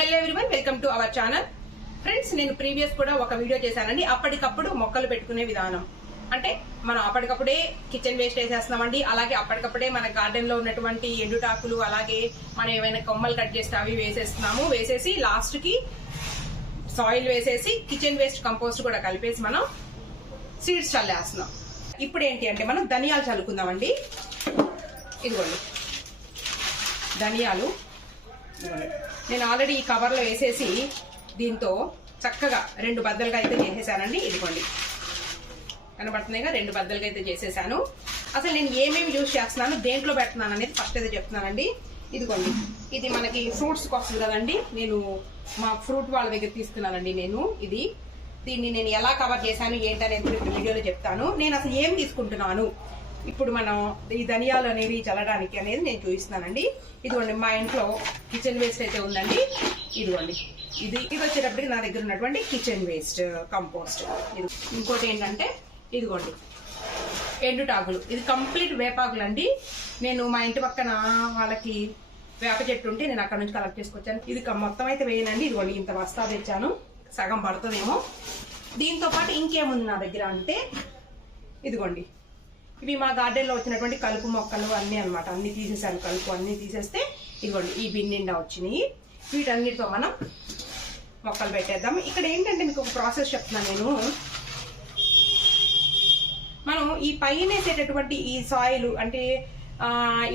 Hello everyone, welcome to our channel. Friends, నేను previous కూడా ఒక వీడియో చేశానండి. అప్పటికప్పుడు మొక్కలు పెట్టుకునే విధానం. అంటే మనం అప్పటికప్పుడే కిచెన్ వేస్ట్ వేసేస్తున్నామండి. అలాగే అప్పటికప్పుడే మన గార్డెన్ లో ఉన్నటువంటి ఎండుటాకులు, అలాగే మనం ఏమైనా కొమ్మలు కట్ చేస్తే అవి వేసేస్తున్నాము. వేసేసి లాస్ట్ కి సాయిల్ వేసేసి కిచెన్ వేస్ట్ కంపోస్ట్ కూడా కలిపేసి మనం సీడ్స్ చల్లేస్తున్నాం. ఇప్పుడు ఏంటి అంటే మనం ధనియాలు చల్లుకుందామండి. ఇదిగోండి ధనియాలు. నేను ఆల్రెడీ ఈ కవర్ లో వేసేసి దీంతో చక్కగా 2 బద్దలుగా అయితే చేసేసానండి. ఇదిగోండి కనబడుతున్నాయిగా, 2 బద్దలుగా అయితే చేసేసాను. అసలు నేను ఏమేమి యూజ్ చేస్తున్నాను, దేంట్లో పెడుతున్నాను అనేది ఫస్ట్ అయితే చెప్తున్నానండి. ఇదిగోండి, ఇది మనకి ఫ్రూట్స్ వస్తుంది కదండి. నేను మా ఫ్రూట్ వాళ్ళ దగ్గర తీసుకున్నానండి. దీన్ని నేను ఎలా కవర్ చేశాను ఏంటనేది ఇప్పుడు వీడియోలో చెప్తాను. నేను అసలు ఏం తీసుకుంటున్నాను ఇప్పుడు మనం ఈ ధనియాలు అనేవి చల్లడానికి అనేది నేను చూపిస్తున్నానండి. ఇదిగోండి మా ఇంట్లో కిచెన్ వేస్ట్ అయితే ఉందండి. ఇదిగోండి ఇది వచ్చేటప్పటికి నా దగ్గర ఉన్నటువంటి కిచెన్ వేస్ట్ కంపోస్ట్. ఇంకోటి ఏంటంటే ఇదిగోండి ఎండుటాకులు. ఇది కంప్లీట్ వేపాకులు అండి. నేను మా ఇంటి పక్కన వాళ్ళకి వేప చెట్టు ఉంటే నేను అక్కడ నుంచి కలెక్ట్ చేసుకొచ్చాను. ఇది మొత్తం అయితే వేయనండి. ఇదిగోండి ఇంత బస్తా తెచ్చాను, సగం పడుతుందేమో. దీంతో పాటు ఇంకేముంది నా దగ్గర అంటే ఇదిగోండి ఇవి మా గార్డెన్ లో వచ్చినటువంటి కలుపు మొక్కలు అన్ని అనమాట. అన్ని తీసేసాను, కలుపు అన్ని తీసేస్తే ఇదిగోండి ఈ బిన్ నిండా వచ్చినాయి. వీటన్నిటితో మనం మొక్కలు పెట్టేద్దాం. ఇక్కడ ఏంటంటే మీకు ఒక ప్రాసెస్ చెప్తున్నాను నేను. మనం ఈ పైన వేసేటటువంటి ఈ సాయిల్ అంటే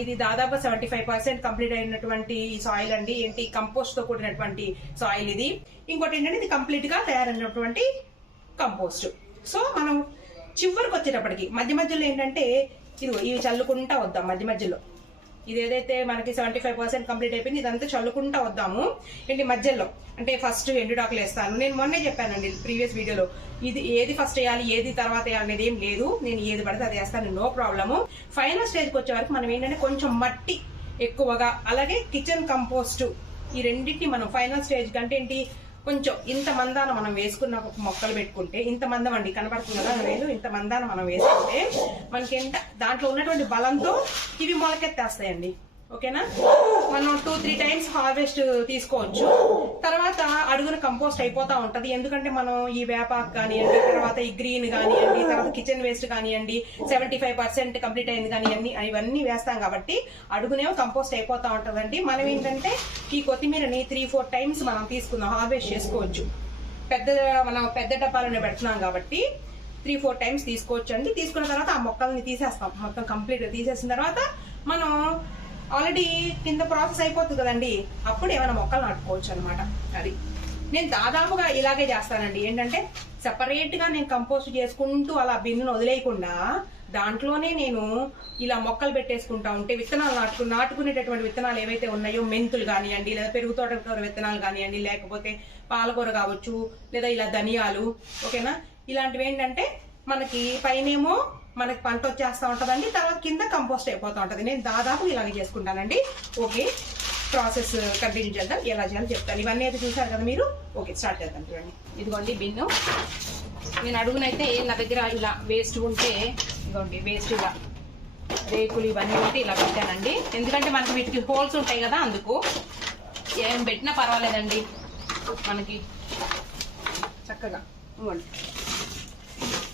ఇది దాదాపు 75% కంప్లీట్ అయినటువంటి ఈ సాయిల్ అండి. ఏంటి కంపోస్ట్ తో కూడినటువంటి సాయిల్ ఇది. ఇంకోటి ఏంటంటే ఇది కంప్లీట్ గా తయారైనటువంటి కంపోస్ట్. సో మనం చివరికి వచ్చేటప్పటికి మధ్య మధ్యలో ఏంటంటే ఇవి చల్లుకుంటా వద్దాం. మధ్య మధ్యలో ఇది ఏదైతే మనకి 75% కంప్లీట్ అయిపోయింది, ఇదంతా చల్లుకుంటా వద్దాము. ఏంటి మధ్యలో అంటే ఫస్ట్ ఎండుటాకులు వేస్తాను. నేను మొన్నే చెప్పానండి ప్రీవియస్ వీడియోలో, ఇది ఏది ఫస్ట్ వేయాలి ఏది తర్వాత వేయాలి అనేది ఏం లేదు. నేను ఏది పడితే అది వేస్తాను, నో ప్రాబ్లము. ఫైనల్ స్టేజ్కి వచ్చే వరకు మనం ఏంటంటే కొంచెం మట్టి ఎక్కువగా, అలాగే కిచెన్ కంపోస్ట్, ఈ రెండింటిని మనం ఫైనల్ స్టేజ్ కంటే ఏంటి కొంచెం ఇంత మందాన మనం వేసుకున్న మొక్కలు పెట్టుకుంటే, ఇంత మందం అండి కనబడుతుంది కదా లేదు, ఇంత మందాన మనం వేసుకుంటే మనకి దాంట్లో ఉన్నటువంటి బలంతో ఇవి మొలకెత్తేస్తాయండి. ఓకేనా? మనం 2-3 టైమ్స్ హార్వెస్ట్ తీసుకోవచ్చు. తర్వాత అడుగున కంపోస్ట్ అయిపోతా ఉంటది. ఎందుకంటే మనం ఈ వేపాకు కానివ్వండి, తర్వాత ఈ గ్రీన్ కానివ్వండి, తర్వాత కిచెన్ వేస్ట్ కానివ్వండి, 75% కంప్లీట్ అయింది కానివ్వండి, ఇవన్నీ వేస్తాం కాబట్టి అడుగునేమో కంపోస్ట్ అయిపోతా ఉంటదండి. మనం ఏంటంటే ఈ కొత్తిమీరని 3-4 టైమ్స్ మనం తీసుకుందాం, హార్వెస్ట్ చేసుకోవచ్చు. మనం పెద్ద డబ్బాలోనే పెడుతున్నాం కాబట్టి 3-4 టైమ్స్ తీసుకోవచ్చు అండి. తీసుకున్న తర్వాత ఆ మొక్కల్ని తీసేస్తాం. మొత్తం కంప్లీట్ తీసేసిన తర్వాత మనం ఆల్రెడీ కింద ప్రాసెస్ అయిపోతుంది కదండి, అప్పుడు ఏమైనా మొక్కలు నాటుకోవచ్చు అనమాట. అది నేను దాదాపుగా ఇలాగే చేస్తానండి. ఏంటంటే సెపరేట్ గా నేను కంపోస్ట్ చేసుకుంటూ అలా బిన్నును వదిలేయకుండా దాంట్లోనే నేను ఇలా మొక్కలు పెట్టేసుకుంటా ఉంటే విత్తనాలు నాటుకునేటటువంటి విత్తనాలు ఏవైతే ఉన్నాయో, మెంతులు కానివ్వండి, లేదా పెరుగు తోటకూర విత్తనాలు కానివ్వండి, లేకపోతే పాలకూర కావచ్చు, లేదా ఇలా ధనియాలు, ఓకేనా, ఇలాంటివి ఏంటంటే మనకి పైనేమో మనకి పంట వచ్చేస్తూ ఉంటుందండి, తర్వాత కింద కంపోస్ట్ అయిపోతూ ఉంటుంది. నేను దాదాపు ఇలాగే చేసుకుంటానండి. ఓకే, ప్రాసెస్ కంటిన్యూ చేద్దాం. ఎలా చేయాలో చెప్తాను. ఇవన్నీ అయితే చూసారు కదా మీరు. ఓకే, స్టార్ట్ చేద్దాం. చూడండి, ఇదిగోండి బిన్ను. నేను అడుగునైతే నా దగ్గర ఇలా వేస్ట్ ఉంటే, ఇదిగోండి వేస్ట్ ఇలా రేకులు ఇవన్నీ ఉంటే ఇలా పెట్టానండి. ఎందుకంటే మనకి వీటికి హోల్స్ ఉంటాయి కదా, అందుకు ఏం పెట్టినా పర్వాలేదండి. మనకి చక్కగా ఇవ్వండి.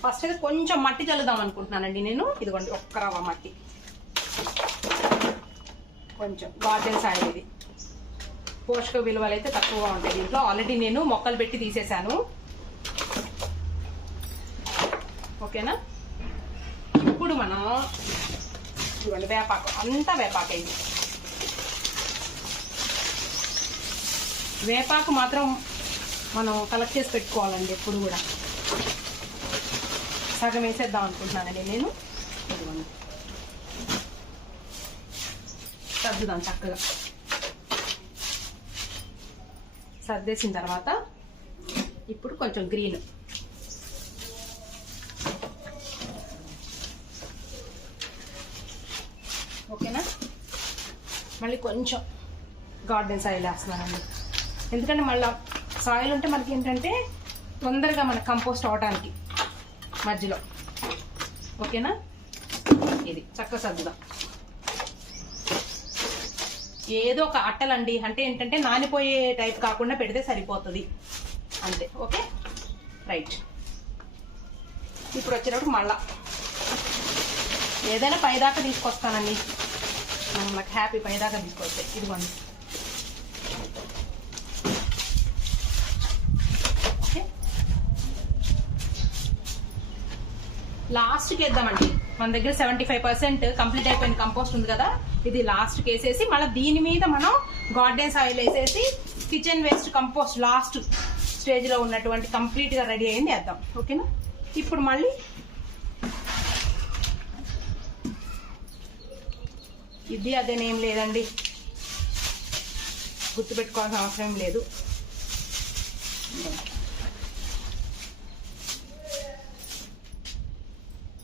ఫస్ట్ అయితే కొంచెం మట్టి చల్లుదాం అనుకుంటున్నానండి నేను. ఇదిగోండి ఒక్క రవ్వ మట్టి, కొంచెం గార్డెన్ సాయిల్. ఇది పోషక విలువలు అయితే తక్కువగా ఉంటాయి దీంట్లో. ఆల్రెడీ నేను మొక్కలు పెట్టి తీసేసాను. ఓకేనా? ఇప్పుడు మనం ఇదిగోండి వేపాకు, అంతా వేపాకు అయింది. వేపాకు మాత్రం మనం కలెక్ట్ చేసి పెట్టుకోవాలండి ఎప్పుడు కూడా. సగం వేసేద్దాం అనుకుంటున్నానండి నేను. సర్దుదాం చక్కగా. సర్దేసిన తర్వాత ఇప్పుడు కొంచెం గ్రీన్, ఓకేనా. మళ్ళీ కొంచెం గార్డెన్ సాయిల్ వేస్తున్నానండి. ఎందుకంటే మళ్ళీ సాయిల్ ఉంటే మనకి ఏంటంటే తొందరగా మన కంపోస్ట్ అవడానికి మధ్యలో. ఓకేనా? ఇది చక్కగా సర్దుదాం. ఏదో ఒక అట్టలండి, అంటే ఏంటంటే నానిపోయే టైప్ కాకుండా పెడితే సరిపోతుంది అంతే. Okay right. ఇప్పుడు వచ్చేటప్పుడు మళ్ళా ఏదైనా పైదాకా తీసుకొస్తానండి, నాకు హ్యాపీ పైదాకా తీసుకొస్తే. ఇదిగోండి ఓకే. లాస్ట్కి వేద్దామండి. మన దగ్గర 75% కంప్లీట్ అయిపోయిన కంపోస్ట్ ఉంది కదా, ఇది లాస్ట్కి వేసేసి మళ్ళీ దీని మీద మనం గార్డెన్ సాయిల్ వేసేసి కిచెన్ వేస్ట్ కంపోస్ట్ లాస్ట్ స్టేజ్లో ఉన్నటువంటి కంప్లీట్గా రెడీ అయింది వేద్దాం. ఓకేనా. ఇప్పుడు మళ్ళీ ఇది అదేనేం లేదండి, గుర్తుపెట్టుకోవాల్సిన అవసరం లేదు.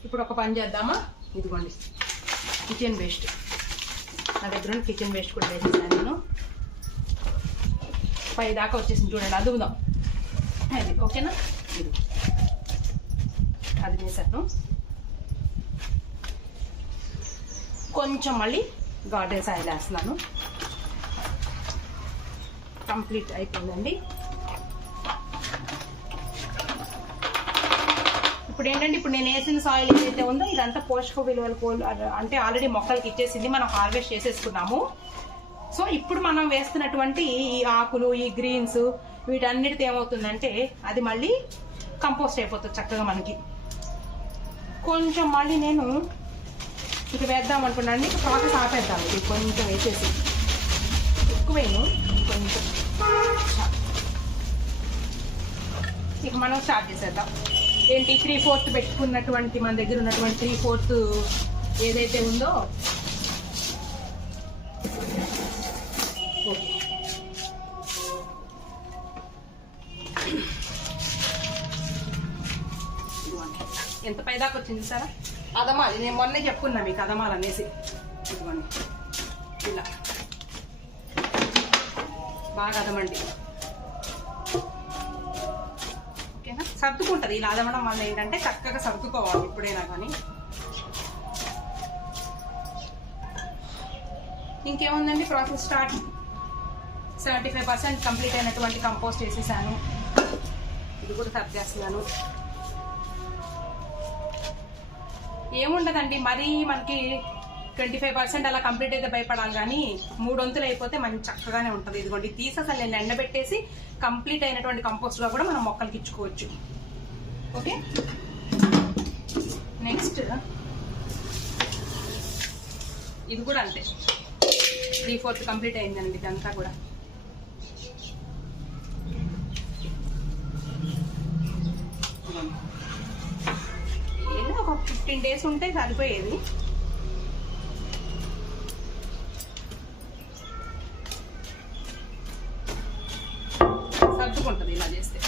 ఇప్పుడు ఒక పని చేద్దామా, ఇదిగోండి కిచెన్ వేస్ట్, నా దగ్గర కిచెన్ వేస్ట్ కూడా వేసేసాను నేను. పై దాకా వచ్చేసింది చూడండి, అదుగుదాం అది. ఓకేనా. ఇది అది వేసాను. కొంచెం మళ్ళీ గార్డెన్ సాయిల్ వేస్తున్నాను. కంప్లీట్ అయిపోయిందండి. ఇప్పుడు ఏంటంటే ఇప్పుడు నేను వేసిన సాయిల్ ఏదైతే ఉందో ఇదంతా పోషక విలువలు అంటే ఆల్రెడీ మొక్కలకి ఇచ్చేసింది, మనం హార్వెస్ట్ చేసేసుకున్నాము. సో ఇప్పుడు మనం వేస్తున్నటువంటి ఈ ఆకులు, ఈ గ్రీన్స్, వీటన్నిటితో ఏమవుతుందంటే అది మళ్ళీ కంపోస్ట్ అయిపోతుంది చక్కగా మనకి. కొంచెం మళ్ళీ నేను ఇక వేద్దాం అనుకున్నాను, ఇక ప్రాసెస్ ఆపేద్దాం. ఇది కొంచెం వేసేసి, ఎక్కువేను కొంచెం, ఇక మనం స్టార్ట్ చేసేద్దాం. ఏంటి 3/4 పెట్టుకున్నటువంటి మన దగ్గర ఉన్నటువంటి 3/4 ఏదైతే ఉందో ఎంత పైదాకా వచ్చింది సార్. అదమాలి, నేను మొన్నే చెప్పుకున్నా మీకు అదమాలి అనేసి. ఇదిగోండి ఇలా బాగా అదమండి. ఓకేనా. సర్దుకుంటుంది ఇలా అదమడం వల్ల ఏంటంటే చక్కగా సర్దుకోవాలి ఎప్పుడైనా కానీ. ఇంకేముందండి ప్రాసెస్ స్టార్ట్. 75% కంప్లీట్ అయినటువంటి కంపోస్ట్ వేసేసాను. ఇది కూడా సర్వ్ చేస్తున్నాను. ఏముండదండి, మరీ మనకి 25% అలా కంప్లీట్ అయితే భయపడాలి, కానీ 3 వంతులు అయిపోతే మంచి చక్కగానే ఉంటుంది. ఇదిగోండి తీసేసాను నేను, ఎండబెట్టేసి కంప్లీట్ అయినటువంటి కంపోస్ట్గా కూడా మనం మొక్కలకి ఇచ్చుకోవచ్చు. ఓకే. నెక్స్ట్ ఇది కూడా అంతే, 3/4 కంప్లీట్ అయిందండి ఇదంతా కూడా. ఏదో ఒక 15 days ఉంటే సరిపోయేది. సర్దుకుంటుంది ఇలా చేస్తే.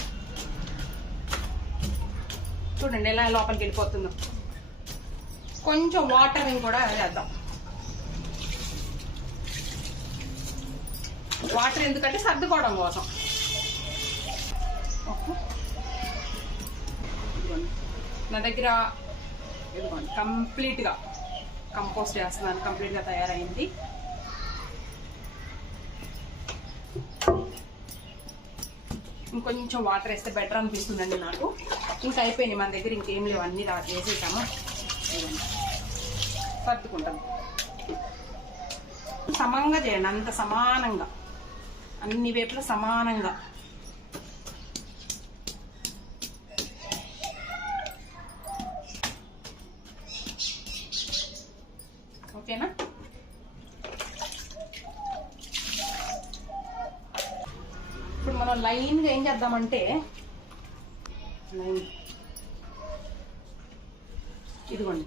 చూడండి ఎలా లోపలికి వెళ్ళిపోతుందో. కొంచెం వాటరింగ్ కూడా వేద్దాం. వాటర్ ఎందుకంటే సర్దుకోవడం కోసం. నా దగ్గర ఇదిగోండి కంప్లీట్గా కంపోస్ట్ చేస్తున్నాను, కంప్లీట్గా తయారైంది. ఇంకొంచెం వాటర్ వేస్తే బెటర్ అనిపిస్తుందండి నాకు. ఇంకా అయిపోయినాయి మన దగ్గర, ఇంకేం లేవు, అన్నీ వేసేసాము. సర్దుకుంటాం. సమంగా చేయండి, అంత సమానంగా, అన్ని వైపులా సమానంగా. ఓకేనా. ఇప్పుడు మనం లైన్గా ఏం చేద్దామంటే, ఇదిగోండి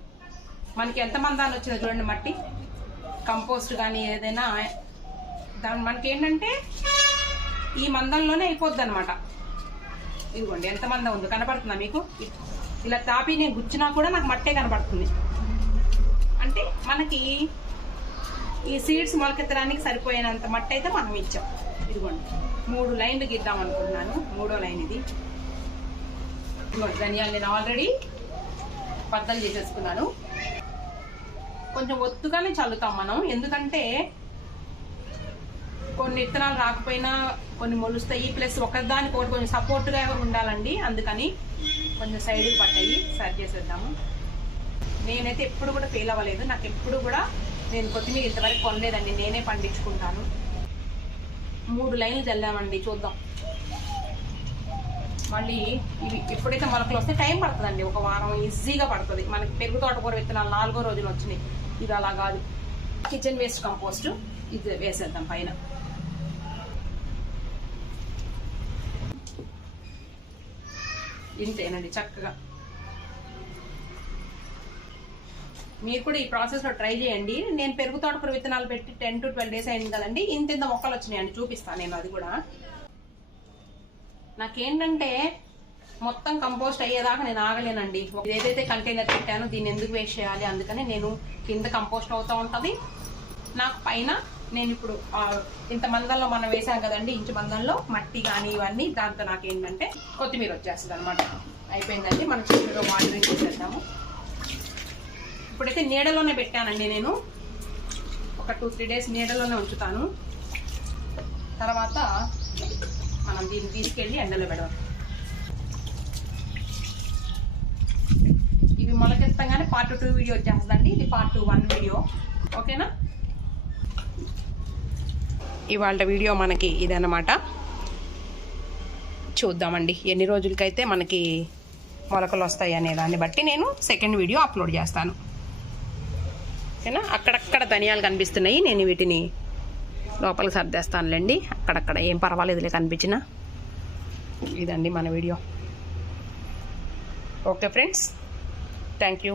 మనకి ఎంత మందాన్ని వచ్చిందో చూడండి మట్టి, కంపోస్ట్ కానీ ఏదైనా దాని మనకి ఏంటంటే ఈ మందంలోనే అయిపోద్ది అనమాట. ఇదిగోండి ఎంత మందం ఉందో కనపడుతుందా మీకు? ఇలా తాపి నేను గుచ్చినా కూడా నాకు మట్టే కనపడుతుంది. అంటే మనకి ఈ సీడ్స్ మొలకెత్తడానికి సరిపోయినంత మట్టి అయితే మనం ఇచ్చాం. ఇదిగోండి 3 లైన్లు గీద్దాం అనుకుంటున్నాను, 3వ లైన్ ఇది. ధనియాలు నేను ఆల్రెడీ బద్దలు చేసేసుకున్నాను. కొంచెం ఒత్తుగానే చల్లుతాం మనం, ఎందుకంటే కొన్ని విత్తనాలు రాకపోయినా కొన్ని మొలుస్తాయి, ప్లస్ ఒకదానికి ఒకటి కొంచెం సపోర్ట్గా ఉండాలండి, అందుకని కొంచెం సైడ్కి పడ్డాయి, సరి చేసేద్దాము. నేనైతే ఎప్పుడు కూడా ఫెయిల్ అవ్వలేదు, నాకు ఎప్పుడు కూడా నేను కొత్తిమీర ఇంతవరకు కొనలేదండి, నేనే పండించుకుంటాను. 3 లైన్లు చల్లామండి, చూద్దాం. మళ్ళీ ఇవి ఎప్పుడైతే మొలకలు వస్తే టైం పడుతుందండి, 1 వారం ఈజీగా పడుతుంది. మనకి పెరుగు తోటకూర విత్తనాలు 4వ రోజులు వచ్చినాయి, ఇది అలా కాదు. కిచెన్ వేస్ట్ కంపోస్ట్ ఇది వేసేద్దాం పైన. ఇంతేనండి, చక్కగా. మీరు కూడా ఈ ప్రాసెస్లో ట్రై చేయండి. నేను పెరుగు తోటకూర విత్తనాలు పెట్టి 10 to 12 days అయింది కదండి, ఇంత మొక్కలు వచ్చినాయండి, చూపిస్తాను నేను అది కూడా. నాకేంటంటే మొత్తం కంపోస్ట్ అయ్యేదాకా నేను ఆగలేనండి. ఏదైతే కంటైనర్ పెట్టానో దీన్ని ఎందుకు వేస్ట్ చేయాలి, అందుకని నేను కింద కంపోస్ట్ అవుతూ ఉంటుంది, నాకు పైన నేను ఇప్పుడు ఇంత మందంలో మనం వేసాం కదండి, ఇంచు మందంలో మట్టి కానీ ఇవన్నీ, దాంతో నాకేంటంటే కొత్తిమీర వచ్చేస్తుంది అనమాట. అయిపోయిందండి, మనం చక్కగా వాటరింగ్ చేసేద్దాము. ఇప్పుడైతే నీడలోనే పెట్టానండి, నేను ఒక 2-3 days నీడలోనే ఉంచుతాను. తర్వాత మనం దీన్ని తీసుకెళ్ళి ఎండలో పెడదాం. ఇవి మొలకెత్తంగానే part 2 వీడియో వచ్చేస్తుందండి, ఇది part 1 వీడియో, ఓకేనా. ఇవాళ వీడియో మనకి ఇదన్నమాట. చూద్దామండి ఎన్ని రోజులకైతే మనకి మొలకలు వస్తాయి అనే దాన్ని బట్టి నేను సెకండ్ వీడియో అప్లోడ్ చేస్తాను, ఓకేనా. అక్కడక్కడ ధనియాలు కనిపిస్తున్నాయి, నేను వీటిని లోపలికి సర్దేస్తానులేండి, అక్కడక్కడ ఏం పర్వాలేదులే కనిపించినా. ఇదండి మన video. Okay friends, thank you.